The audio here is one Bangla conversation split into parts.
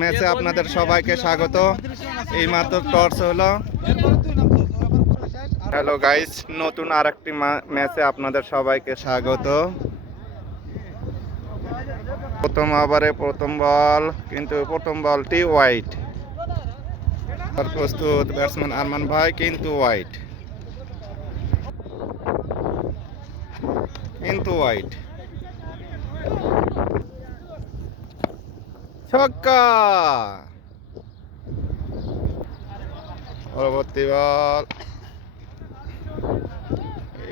ম্যাচে আপনাদের সবাইকে স্বাগত। এই মাত্র টর্চ হলো। হ্যালো গাইস, নতুন আর একটি ম্যাচে আপনাদের সবাইকে স্বাগত। প্রথম ওভারে প্রথম বল, কিন্তু প্রথম বলটি হোয়াইট প্রস্তুত ব্যাটসম্যান আরমান ভাই, কিন্তু হোয়াইট কিন্তু হোয়াইট ছক্কা। পরবর্তী বল।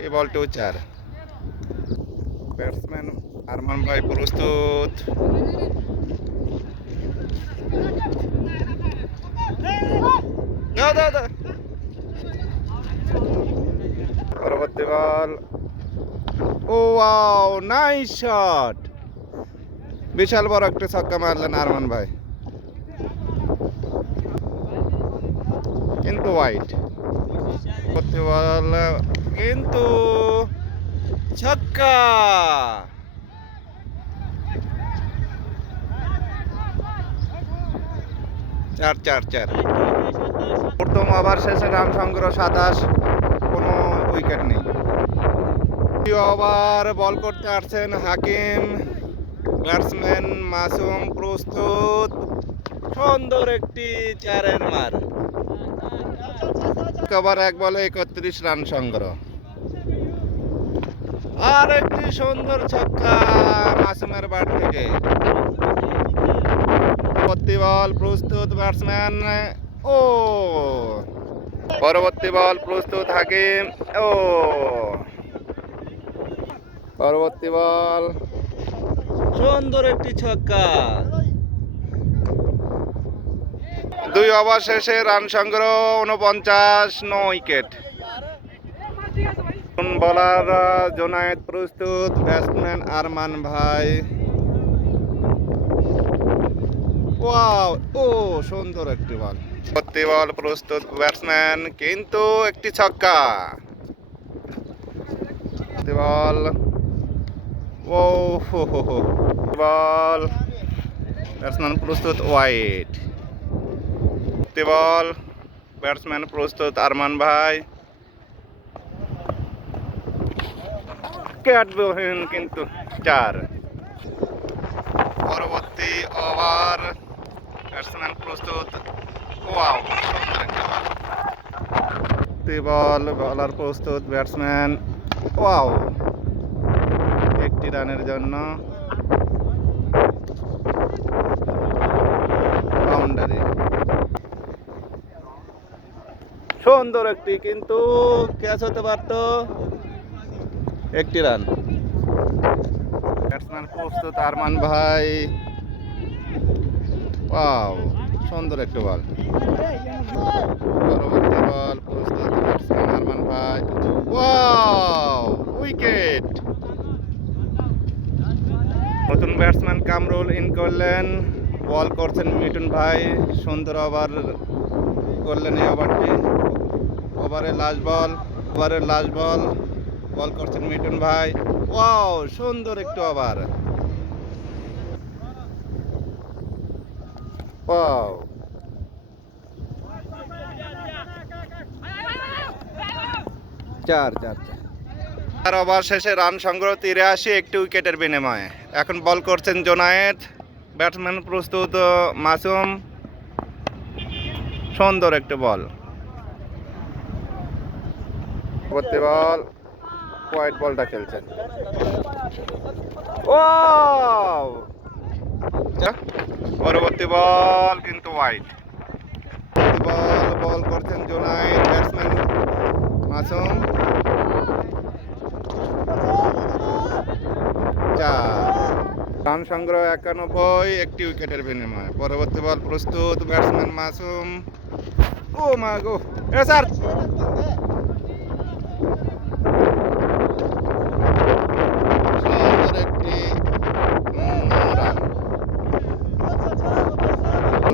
এই বলটি চার ব্যাটসম্যান আরমান ভাই প্রস্তুত। পরবর্তী বল। ও নাইস শট। বিশাল বড় একটা ছক্কা মারলেন আরমান ভাই। কিন্তু হোয়াইট করতে বল কিন্তু ছক্কা। চার চার চার। প্রথম ওভার শেষে রান সংগ্রহ সাতাশ কোনো উইকেট নেই। ওভার বল করতে আসছেন হাকিম। ব্যাটসম্যান মাসুম প্রস্তুত। সুন্দর একটি চারের মার। কভার এক বলে একত্রিশ রান সংগ্রহ। আর একটি সুন্দর ছক্কা মাসুমের ব্যাট থেকে। পরবর্তী বল প্রস্তুত ব্যাটসম্যান ও। পরবর্তী বল প্রস্তুত হাকিম ও। পরবর্তী বল সুন্দর একটি ছক্কা। দুই ওভার শেষে রান সংগ্রহ, উনপঞ্চাশ ন উইকেট। বলার জোনায়েদ প্রস্তুত? ব্যাটসম্যান আরমান ভাই। ওয়াও, ও, সুন্দর একটি বল। প্রতি বল প্রস্তুত ব্যাটসম্যান, কিন্তু একটি ছক্কা। বল ও হো হো হো বল ব্যাটসম্যান প্রস্তুত ওয়াইট প্রতি বল ব্যাটসম্যান প্রস্তুত আরমান ভাই ক্যাটবহীন কিন্তু চার পরবর্তী ওভার ব্যাটসম্যান প্রস্তুত ওয়াও বল বলার প্রস্তুত ব্যাটসম্যান ওয়াও একটি রানের জন্য। বাউন্ডারি সুন্দর একটি, কিন্তু ক্যাচ হতে পারতো একটি রান ব্যাটসম্যান প্রস্তুত আরমান ভাই। ওয়াও সুন্দর একটি বল পরবর্তী বল প্রস্তুত ব্যাটসম্যান আরমান ভাই। ওয়াও উইকেট নতুন ব্যাটসম্যান কামরুল ইন করলেন। বল করছেন মিটুন ভাই। সুন্দর ওভার করলেন এই ওভারটি। ওভারের লাস্ট বল ওভারের লাস্ট বল বল করছেন মিটুন ভাই। ওয়াও, সুন্দর একটু ওভার। ওয়াও। চার চার চার। চার ওভার শেষে রান সংগ্রহ তিরাশি, একটি উইকেটের বিনিময়ে। এখন বল করছেন জোনায়েদ, ব্যাটসম্যান প্রস্তুত মাসুম। সুন্দর একটি বল। বল, হোয়াইট বলটা খেলছেন। ও! পরবর্তী বল কিন্তু হোয়াইট। বল বল করছেন জোনাইদ ব্যাটসম্যান মাসুম। রান সংগ্রহ একানব্বই, একটি উইকেটের বিনিময়ে। পরবর্তী বল প্রস্তুত, ব্যাটসম্যান মাসুম। ও মা গো। স্যার!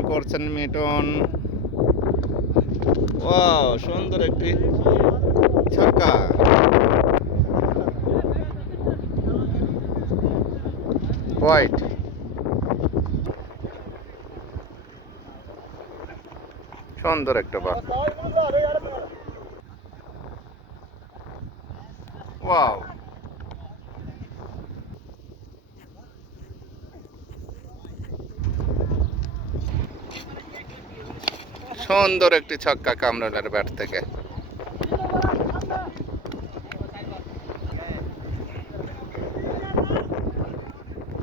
করছেন মিটন। ওয়াও, সুন্দর একটি ছক্কা হোয়াইট সুন্দর একটা বল ওয়াও সুন্দর একটি ছক্কা কামরুলের ব্যাট থেকে।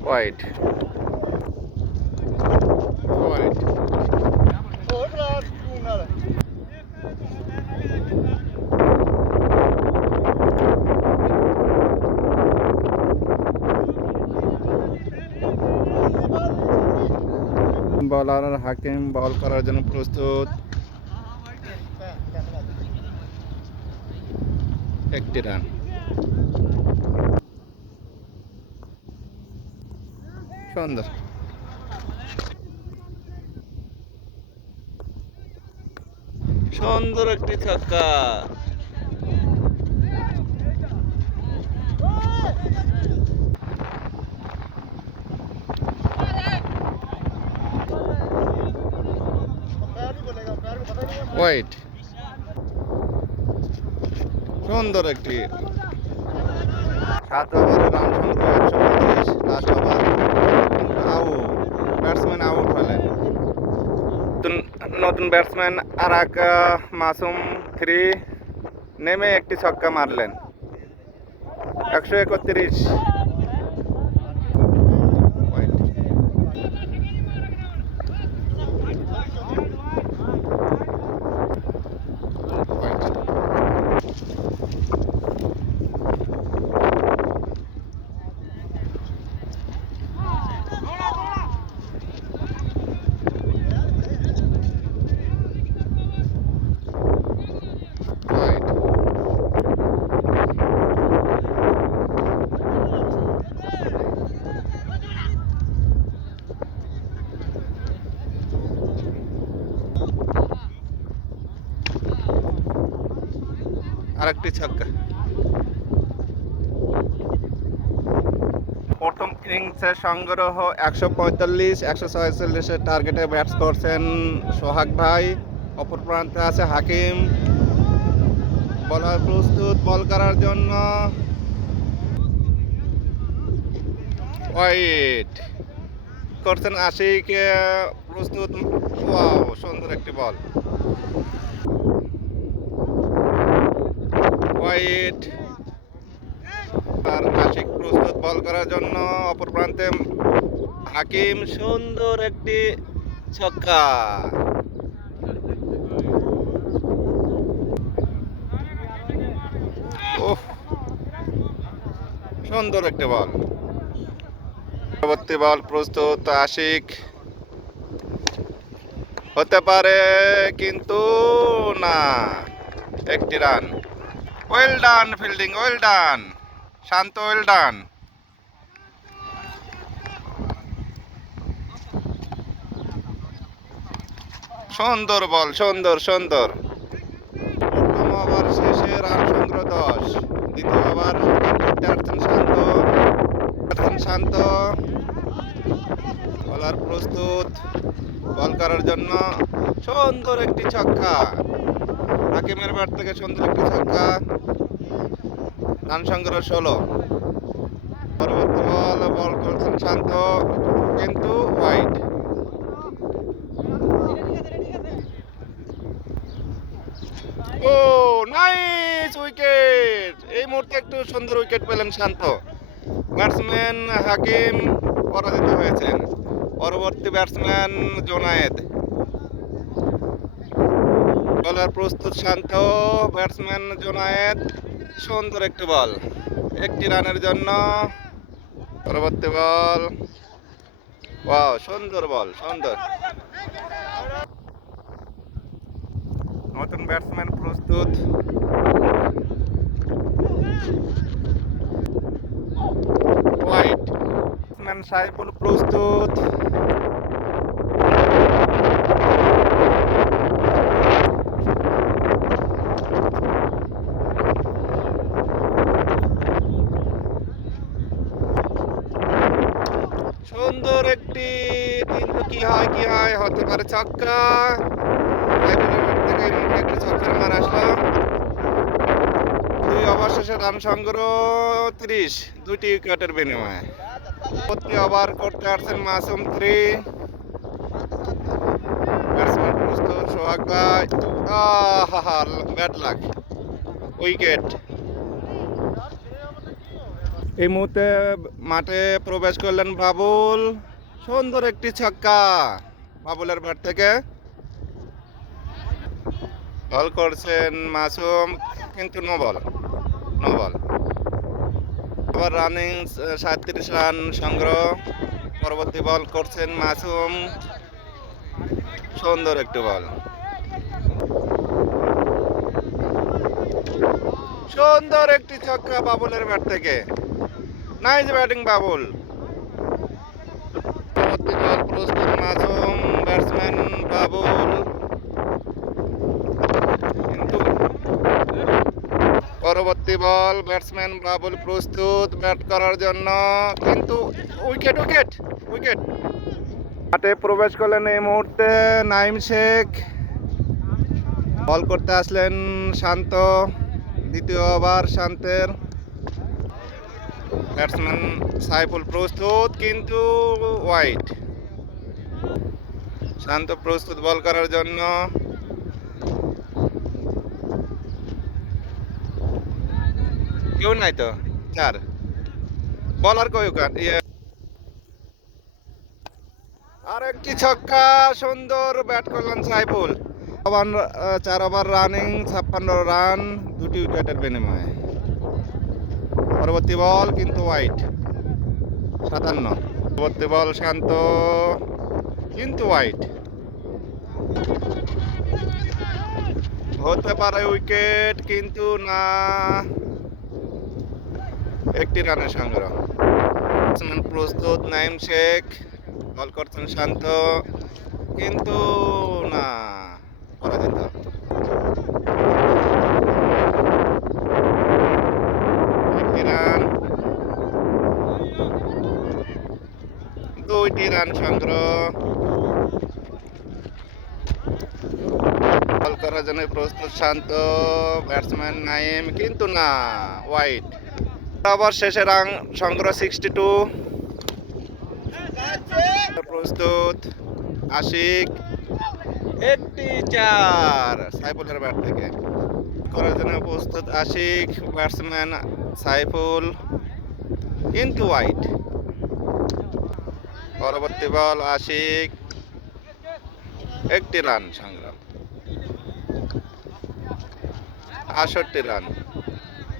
হোয়াইট বলার হাকিম বল করার জন্য প্রস্তুত। একটি রান। সুন্দর। সুন্দর একটি ছক্কা। হোয়াইট। সুন্দর একটি সাত ওভারে রান সংখ্যা একশো পঁয়ত্রিশ last over out batsman out হলেন নতুন নতুন ব্যাটসম্যান আরাক মাসুম থ্রি নেমে একটি ছক্কা মারলেন। একশো একত্রিশ। আরেকটি ছক্কা। প্রথম ইনিংসের সংগ্রহ একশো পঁয়তাল্লিশ, একশো ছয়চল্লিশের টার্গেটে ব্যাটস করছেন সোহাগ ভাই। অপর প্রান্তে আছে হাকিম। বলার প্রস্তুত, বল করার জন্য। ওয়াইট করছেন আশিক প্রস্তুত। সুন্দর একটি বল। হোয়াইট আর আশিক প্রস্তুত বল করার জন্য অপর প্রান্তে হাকিম সুন্দর একটি ছক্কা। সুন্দর একটি বল। পরবর্তী বল প্রস্তুত আশিক। হতে পারে, কিন্তু না, একটি run. Well done fielding well done Shanto well done সুন্দর বল, সুন্দর সুন্দর। প্রথম ওভার শেষে রান সংগ্রহ দশ। দ্বিতীয় ওভার শান্ত। শান্ত। বলার প্রস্তুত। বল করার জন্য সুন্দর একটি ছক্কা। হাকিমের ব্যাট থেকে সুন্দর একটি ছক্কা। রান সংগ্রহ ষোলো। পরবর্তী বল বল করছেন শান্ত, কিন্তু হোয়াইট ও নাইস উইকেট এই মুহূর্তে একটু সুন্দর উইকেট পেলেন শান্ত। ব্যাটসম্যান হাকিম পরাজিত হয়েছেন। পরবর্তী ব্যাটসম্যান জোনায়েদ। বলার প্রস্তুত, শান্ত ব্যাটসম্যান জোনায়েদ, সুন্দর একটি বল একটি রানের জন্য পরবর্তী বল ওয়াও সুন্দর বল সুন্দর। নতুন ব্যাটসম্যান প্রস্তুত। হোয়াইট ব্যাটসম্যান সাইফুল প্রস্তুত সুন্দর একটি কিন্তু কি হয় কি হয় হতে পারে দুই ত্রিশ উইকেটের প্রতি ওভার করতে আসছেন মাসুম থ্রি ব্যাটসম্যান সোহাগ আহা ব্যাড লাক। উইকেট। এই মুহূর্তে মাঠে প্রবেশ করলেন বাবুল। সুন্দর একটি ছক্কা। বাবুলের ব্যাট থেকে। বল করছেন মাসুম, কিন্তু নো বল নো বল। আবার রানিং সাঁত্রিশ রান সংগ্রহ। পরবর্তী বল করছেন মাসুম। সুন্দর একটি বল। সুন্দর একটি ছক্কা বাবুলের ব্যাট থেকে। Nice batting Babul. প্রস্তুত মাসুম। ব্যাটসম্যান বাবুল কিন্তু পরবর্তী বল ব্যাটসম্যান বাবুল প্রস্তুত ব্যাট করার জন্য। কিন্তু উইকেট উইকেট উইকেট মাঠে প্রবেশ করলেন এই মুহূর্তে নাইম শেখ। বল করতে আসলেন শান্ত। দ্বিতীয় ওভার শান্তের। ব্যাটসম্যান সাইফুল প্রস্তুত, কিন্তু ওয়াইট শান্ত, প্রস্তুত বল করার জন্য। কেউ নাই তো? চার বলার কেউ কান ইয়ে। আর একটি ছক্কা, সুন্দর ব্যাট করলেন সাইফুল। চার ওভার রানিং, ছাপ্পান্ন রান, দুটি উইকেটের বিনিময়ে। পরবর্তী বল কিন্তু হোয়াইট, সাতান্ন। পরবর্তী বল শান্ত। কিন্তু হোয়াইট হতে পারে উইকেট কিন্তু না। একটি রানের সংগ্রহ। প্রস্তুত, নাইম শেখ। বল করছেন শান্ত। কিন্তু না, পরাজিত। একটি রান। দুইটি রান সংগ্রহ বল করার জন্য প্রস্তুত শান্ত ব্যাটসম্যান নাইম কিন্তু না, হোয়াইট। ওভার শেষে রান সংগ্রহ সিক্সটি টু প্রস্তুত, আশিক। একটি চার সাইফুলের ব্যাট থেকে। করার জন্য প্রস্তুত আশিক, ব্যাটসম্যান সাইফুল, কিন্তু হোয়াইট। পরবর্তী বল, আশিক। একটি রান সংগ্রাম আষট্টি রান।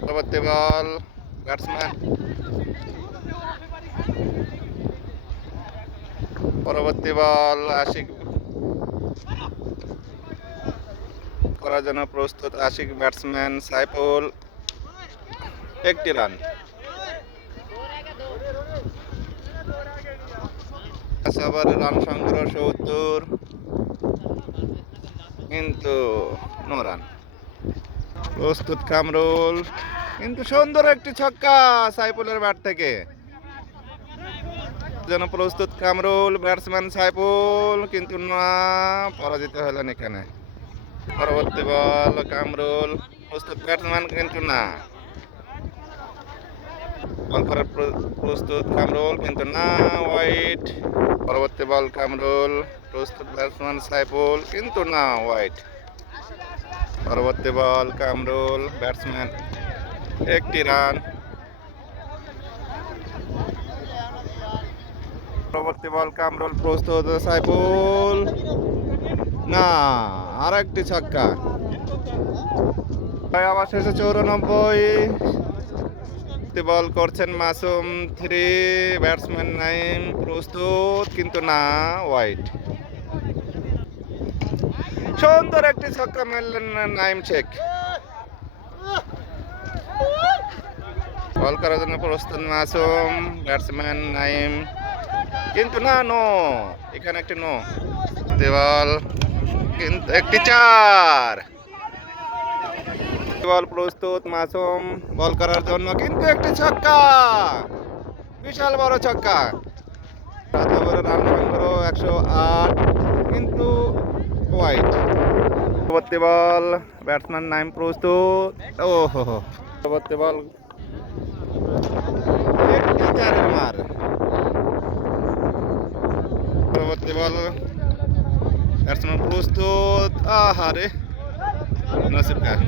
পরবর্তী বল ব্যাটসম্যান। পরবর্তী বল, আশিক। করার জন্য প্রস্তুত আশিক ব্যাটসম্যান সাইফুল। একটি রান। ওভারে রান সংগ্রহ সত্তর, কিন্তু নো রান। প্রস্তুত কামরুল। কিন্তু সুন্দর একটি ছক্কা সাইফুলের ব্যাট থেকে। যেন প্রস্তুত কামরুল, ব্যাটসম্যান সাইফুল, কিন্তু না, পরাজিত হলেন এখানে। পরবর্তী বল, কামরুল, প্রস্তুত ব্যাটসম্যান, কিন্তু না। বল প্রস্তুত কামরুল, কিন্তু না হোয়াইট পরবর্তী বল, কামরুল, প্রস্তুত ব্যাটসম্যান সাইফুল, কিন্তু না হোয়াইট পরবর্তী বল, কামরুল ব্যাটসম্যান একটি রান পরবর্তী বল, কামরুল, প্রস্তুত, সাইফুল। না আর একটি ছক্কা আবার শেষে চৌরানব্বই। বল করছেন মাসুম থ্রি ব্যাটসম্যান নাইম প্রস্তুত, কিন্তু না হোয়াইট সুন্দর একটি ছক্কা মারলেন নাইম শেখ। বল করার জন্য প্রস্তুত মাসুম, ব্যাটসম্যান নাইম। কিন্তু না, নো। এখানে একটি নো। দেওয়াল কিন্তু একটি চার। বল প্রস্তুত মাসুম, বল করার জন্য কিন্তু একটি ছক্কা। বিশাল বড় ছক্কা। রান সংগ্রহ একশো আট কিন্তু হোয়াইট। পরবর্তী বল ব্যাটসম্যান নাইম প্রস্তুত ও হো হো পরবর্তী বল একটি চারের মার পরবর্তী বল ব্যাটসম্যান প্রস্তুত আহারে নসিব কা আরে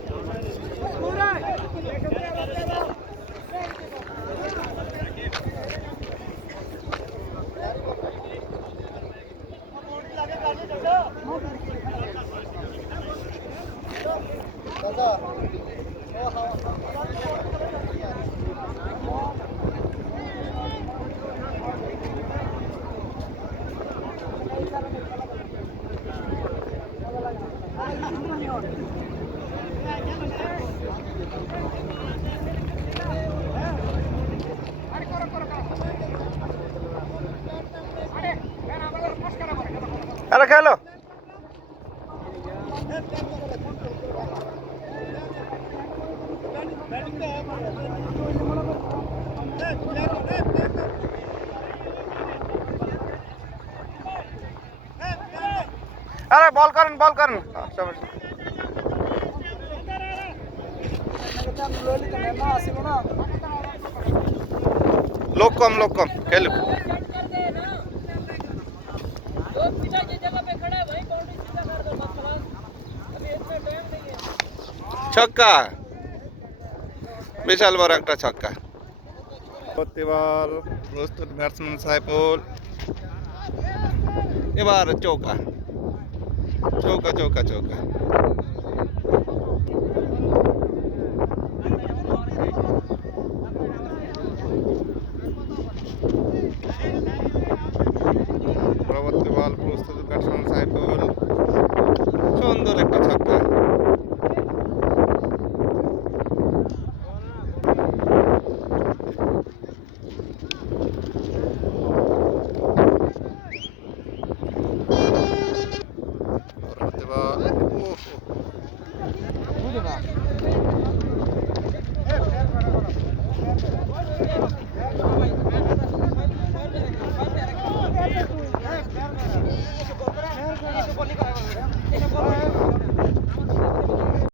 খেলো আরে বল করেন বল করেন। লোক কম লোক কম খেলুক। ছক্কা। বিশাল বড় একটা ছক্কা। পরবর্তী বল প্রস্তুত ব্যাটসম্যান সাইফুল। এবার চৌকা। চৌকা চৌকা চৌকা।